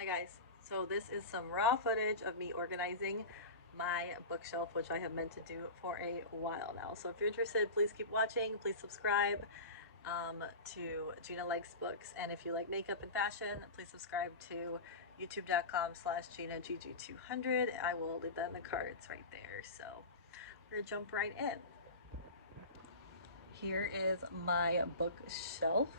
Hi guys, so this is some raw footage of me organizing my bookshelf, which I have meant to do for a while now. So if you're interested, please keep watching, please subscribe to Gina Likes Books, and if you like makeup and fashion, please subscribe to youtube.com/GinaGG200. I will leave that in the cards right there. So we're gonna jump right in. Here is my bookshelf.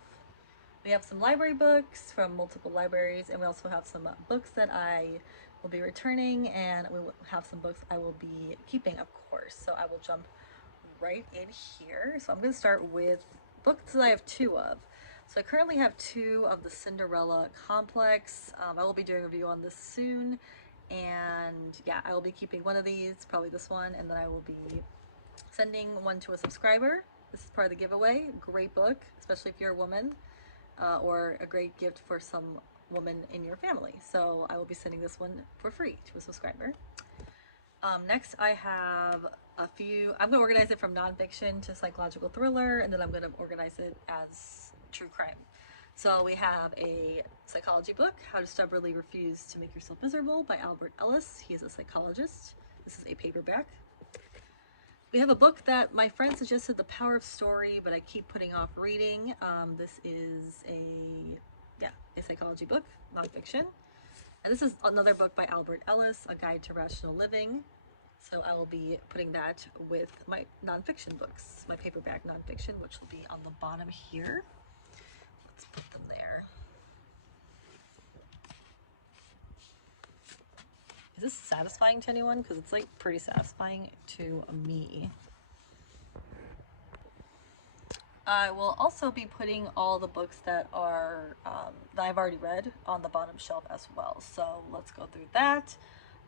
We have some library books from multiple libraries, and we also have some books that I will be returning, and we will have some books I will be keeping, of course. So I will jump right in here. So I'm going to start with books that I have two of. So I currently have two of the Cinderella Complex. I will be doing a review on this soon, and yeah, I will be keeping one of these, probably this one, and then I will be sending one to a subscriber. This is part of the giveaway. Great book, especially if you're a woman, or a great gift for some woman in your family. So I will be sending this one for free to a subscriber. Next, I have a few. I'm going to organize it from nonfiction to psychological thriller, and then I'm going to organize it as true crime. So we have a psychology book, How to Stubbornly Refuse to Make Yourself Miserable by Albert Ellis. He is a psychologist. This is a paperback. We have a book that my friend suggested, The Power of Story, but I keep putting off reading. This is a psychology book, nonfiction. And this is another book by Albert Ellis, A Guide to Rational Living. So I will be putting that with my nonfiction books, my paperback nonfiction, which will be on the bottom here. Let's put them there. Is this satisfying to anyone? Because it's like pretty satisfying to me. I will also be putting all the books that are that I've already read on the bottom shelf as well. So let's go through that.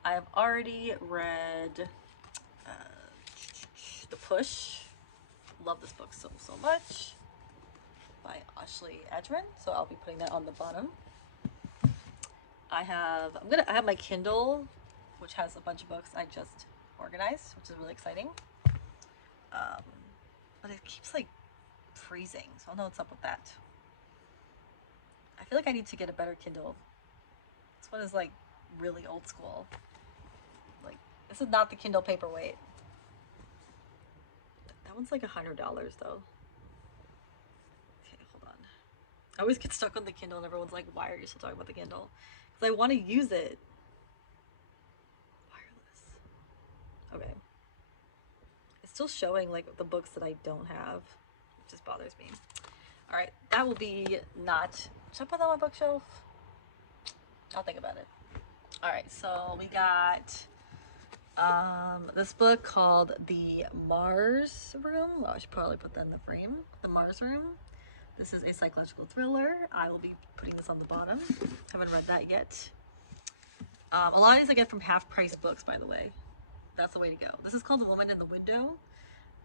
I have already read The Push. Love this book so much, by Ashley Edgman. So I'll be putting that on the bottom. I have my Kindle, which has a bunch of books I just organized, which is really exciting. But it keeps like freezing, so I don't know what's up with that. I feel like I need to get a better Kindle. This one is like really old school. Like, this is not the Kindle Paperweight. That one's like $100 though. Okay, hold on. I always get stuck on the Kindle and everyone's like, why are you still talking about the Kindle? Because I want to use it. Wireless. Okay. It's still showing like the books that I don't have. It just bothers me. Alright, that will be not... Should I put that on my bookshelf? I'll think about it. Alright, so we got this book called The Mars Room. Well, I should probably put that in the frame. The Mars Room. This is a psychological thriller. I will be putting this on the bottom. Haven't read that yet. A lot of these I get from Half Price Books, by the way. That's the way to go. This is called The Woman in the Window.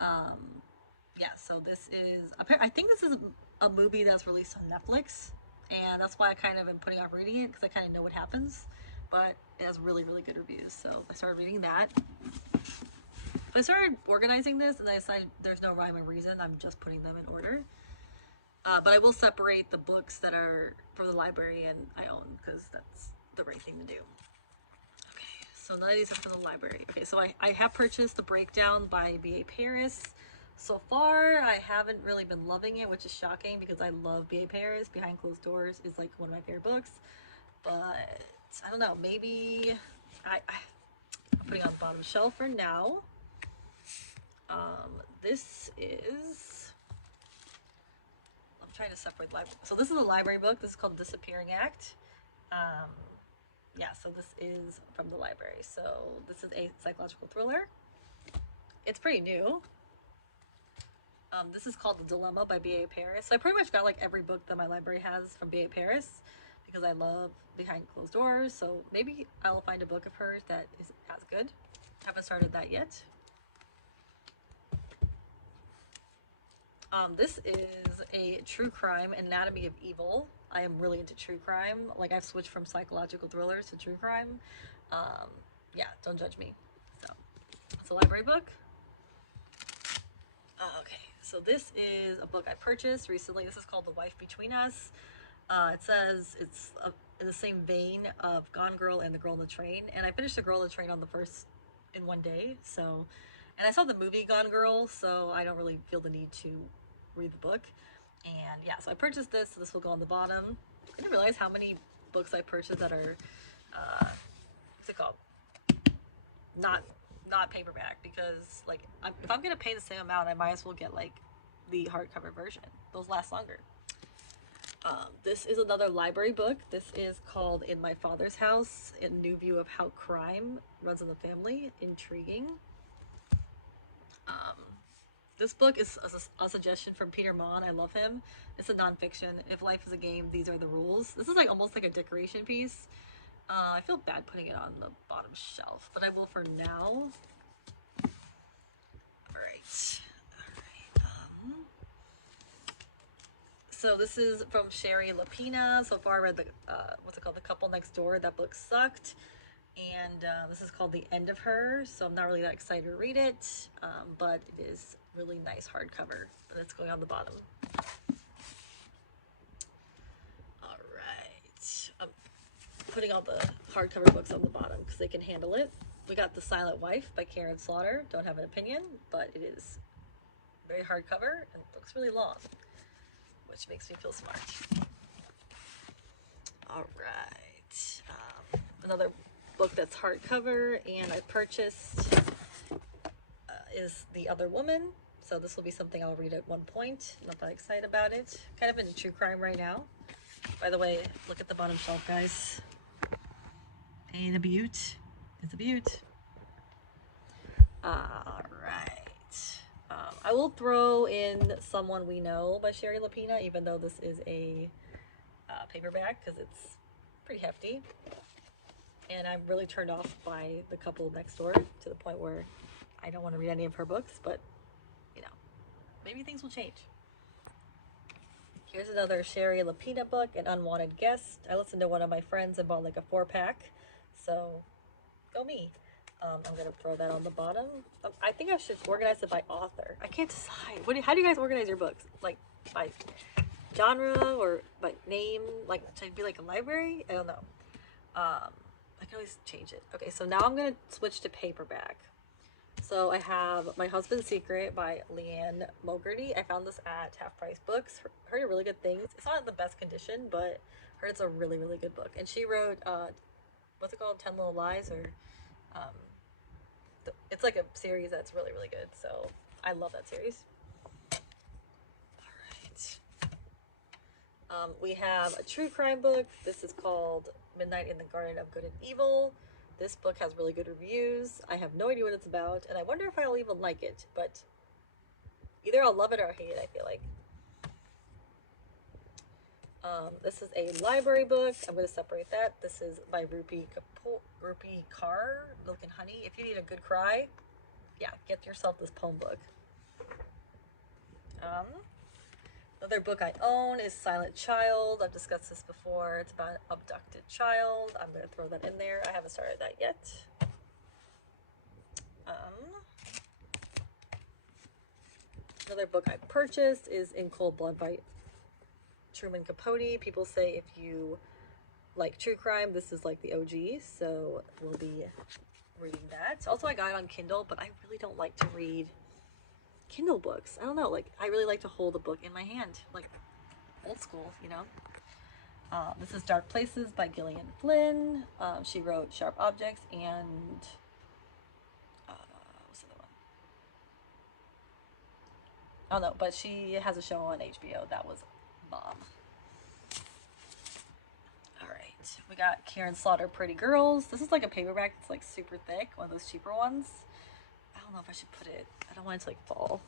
Yeah, so this is... I think this is a movie that's released on Netflix. And that's why I kind of am putting off reading it, because I kind of know what happens. But it has really, really good reviews. So I started reading that. But I started organizing this, and I decided there's no rhyme or reason. I'm just putting them in order. But I will separate the books that are from the library and I own, because that's the right thing to do. Okay, so none of these are from the library. Okay, so I have purchased The Breakdown by B.A. Paris. So far, I haven't really been loving it, which is shocking because I love B.A. Paris. Behind Closed Doors is like one of my favorite books. But I don't know, maybe I'm putting it on the bottom shelf for now. This is... I'm trying to separate library. So this is a library book. This is called Disappearing Act. Yeah, so this is from the library. So this is a psychological thriller. It's pretty new. This is called The Dilemma by B.A. Paris. So I pretty much got like every book that my library has from B.A. Paris because I love Behind Closed Doors. So maybe I'll find a book of hers that is as good. Haven't started that yet. This is a true crime, Anatomy of Evil. I am really into true crime. Like, I've switched from psychological thrillers to true crime. Yeah, don't judge me. So, it's a library book. Okay, so this is a book I purchased recently. This is called The Wife Between Us. It says it's in the same vein of Gone Girl and The Girl on the Train. And I finished The Girl on the Train in one day. So, and I saw the movie Gone Girl, so I don't really feel the need to read the book. And yeah, so I purchased this. So this will go on the bottom. I didn't realize how many books I purchased that are, what's it called? Not paperback, because like if I'm gonna pay the same amount, I might as well get like the hardcover version. Those last longer. This is another library book. This is called In My Father's House, a new view of how crime runs in the family. Intriguing. This book is a suggestion from Peter Mon. I love him. It's a nonfiction. If life is a game, these are the rules. This is like almost like a decoration piece. I feel bad putting it on the bottom shelf, but I will for now. Alright. So this is from Shari Lapena. So far I read the, what's it called? The Couple Next Door. That book sucked. And this is called The End of Her. So I'm not really that excited to read it, but it is really nice hardcover. But it's going on the bottom. Alright. I'm putting all the hardcover books on the bottom because they can handle it. We got The Silent Wife by Karen Slaughter. Don't have an opinion, but it is very hardcover and the book's really long, which makes me feel smart. All right. Another book that's hardcover and I purchased is The Other Woman. So this will be something I'll read at one point. Not that excited about it. Kind of into true crime right now. By the way, look at the bottom shelf, guys. Ain't a beaut. It's a beaut. All right. I will throw in Someone We Know by Shari Lapena, even though this is a paperback, because it's pretty hefty. And I'm really turned off by The Couple Next Door to the point where I don't want to read any of her books, but you know, maybe things will change. Here's another Shari Lapena book, An Unwanted Guest. I listened to one of my friends and bought like a 4-pack, so go me. I'm gonna throw that on the bottom. I think I should organize it by author. I can't decide. How do you guys organize your books? Like by genre or by name? Like should it be like a library? I don't know. I can always change it. Okay, so now I'm gonna switch to paperback. So I have My Husband's Secret by Leanne Mogerty. I found this at Half Price Books. Heard really good things. It's not in the best condition, but heard it's a really, really good book. And she wrote, what's it called? 10 Little Lies, or it's like a series that's really, really good. So I love that series. All right. We have a true crime book. This is called Midnight in the Garden of Good and Evil. This book has really good reviews. I have no idea what it's about, and I wonder if I'll even like it, but either I'll love it or hate it, I feel like. This is a library book. I'm going to separate that. This is by Rupi Kaur, Milk and Honey. If you need a good cry, yeah, get yourself this poem book. Another book I own is Silent Child. I've discussed this before. It's about an abducted child. I'm going to throw that in there. I haven't started that yet. Another book I purchased is In Cold Blood by Truman Capote. People say if you like true crime, this is like the OG, so we'll be reading that. Also, I got it on Kindle, but I really don't like to read Kindle books. I don't know, like I really like to hold a book in my hand, like old school, you know. This is Dark Places by Gillian Flynn. She wrote Sharp Objects and what's the other one? Oh no, but she has a show on HBO that was bomb. Alright, we got Karen Slaughter, Pretty Girls. This is like a paperback. It's like super thick, one of those cheaper ones. I don't know if I should put it, I don't want it to like fall.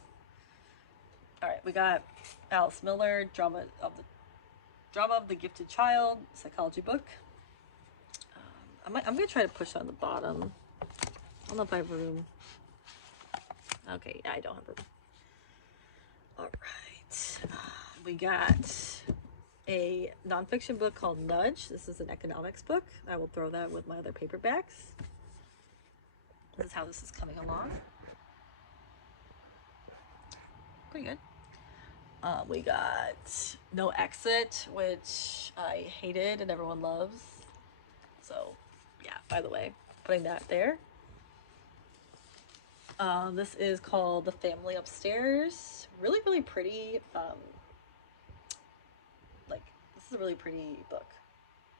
Alright, we got Alice Miller, Drama of the Gifted Child, psychology book. I'm gonna try to push on the bottom. I don't know if I have room. Okay, yeah, I don't have room. Alright, we got a nonfiction book called Nudge. This is an economics book. I will throw that with my other paperbacks. This is how this is coming along. Pretty good. We got No Exit, which I hated and everyone loves. So, yeah, by the way, putting that there. This is called The Family Upstairs. Really, really pretty. Like, this is a really pretty book.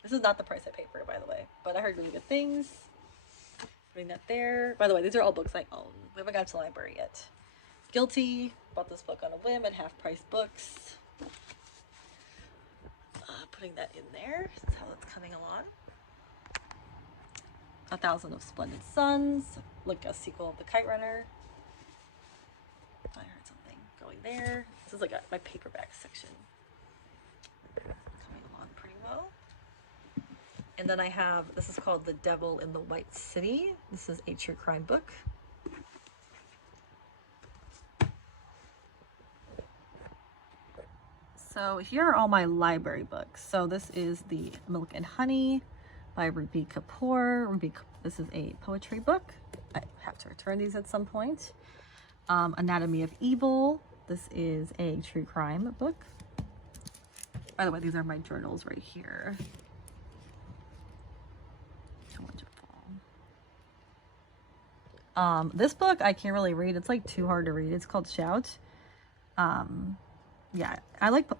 This is not the price I paid for it, by the way, but I heard really good things. Putting that there. By the way, these are all books I own. We haven't got to the library yet. Guilty. Bought this book on a whim at Half Price Books. Putting that in there. That's how it's coming along. 1,000 of Splendid Suns. Like a sequel of The Kite Runner. I heard something going there. This is like my paperback section. Coming along pretty well. And then I have, this is called The Devil in the White City. This is a true crime book. So here are all my library books. So this is The Milk and Honey by Ruby Kapoor. This is a poetry book. I have to return these at some point. Anatomy of Evil. This is a true crime book. By the way, these are my journals right here. Wonderful. This book I can't really read. It's like too hard to read. It's called Shout. Yeah, I like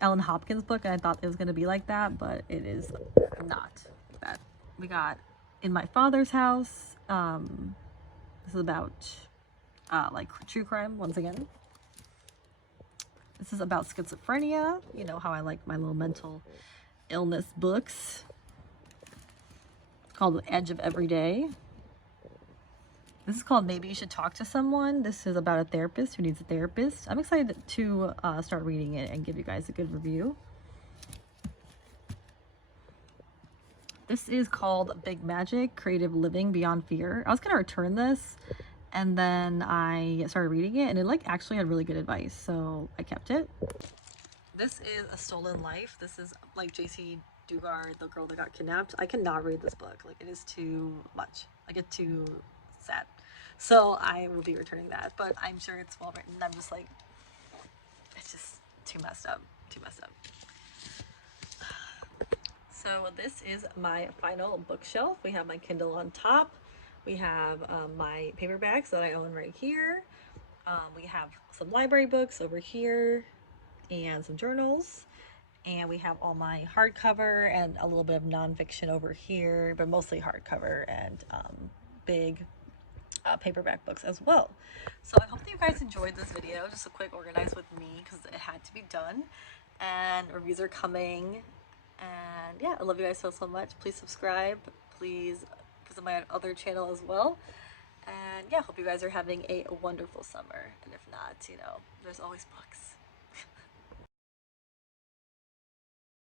Ellen Hopkins' book, and I thought it was going to be like that, but it is not that. We got In My Father's House. This is about like true crime once again. This is about schizophrenia. You know how I like my little mental illness books. It's called The Edge of Every Day. This is called Maybe You Should Talk to Someone. This is about a therapist who needs a therapist. I'm excited to start reading it and give you guys a good review. This is called Big Magic, Creative Living Beyond Fear. I was going to return this, and then I started reading it, and it like actually had really good advice, so I kept it. This is A Stolen Life. This is like J.C. Dugard, the girl that got kidnapped. I cannot read this book. Like, it is too much. I get too sad. So I will be returning that, but I'm sure it's well written. I'm just like, it's just too messed up. Too messed up. So this is my final bookshelf. We have my Kindle on top. We have my paperbacks that I own right here. We have some library books over here and some journals. And we have all my hardcover and a little bit of nonfiction over here, but mostly hardcover and big paperback books as well. So I hope that you guys enjoyed this video. Just a quick organize with me because it had to be done. And reviews are coming. And yeah, I love you guys so much. Please subscribe. Please visit my other channel as well. And yeah, hope you guys are having a wonderful summer. And if not, you know, there's always books.